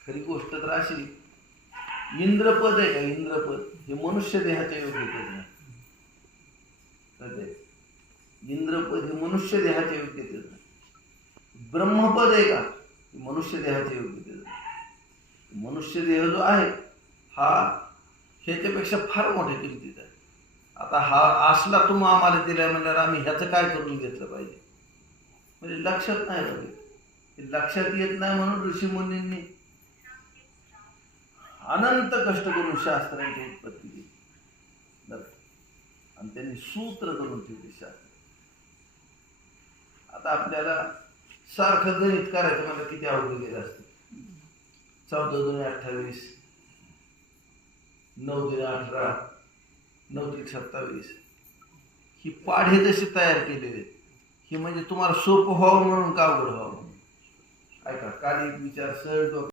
खरी गोष्ट तर अशी, इंद्रपद आहे का, इंद्रपद हे मनुष्य देहाच्या योग्यतेत नाही. इंद्रपद हे मनुष्य देहाच्या योग्यतेत नाही. ब्रह्मपद आहे का, हे मनुष्य देहाच्या योग्यतेत नाही. मनुष्य देह जो आहे हा ह्याच्यापेक्षा फार मोठ्या किमतीत आहे. आता हा असला तुम्ही आम्हाला दिलाय म्हणल्यावर आम्ही ह्याचं काय करून घेतलं पाहिजे, म्हणजे लक्षात नाही बघितलं. लक्षात येत नाही म्हणून ऋषीमुनींनी अनंत कष्ट करून शास्त्रांची उत्पत्ती केली आणि त्यांनी सूत्र करून ठेवले शास्त्र. आता आपल्याला सारखं गणित करायचं मला किती अवघड गेलं असतं. 14 दूने 28, 9 दूने 18, 9 त्रिक 27 ही पाढे जसे तयार केलेले ही म्हणजे तुम्हाला सोपं व्हावं म्हणून का अवघड व्हावं. ऐका, काल एक विचार सहज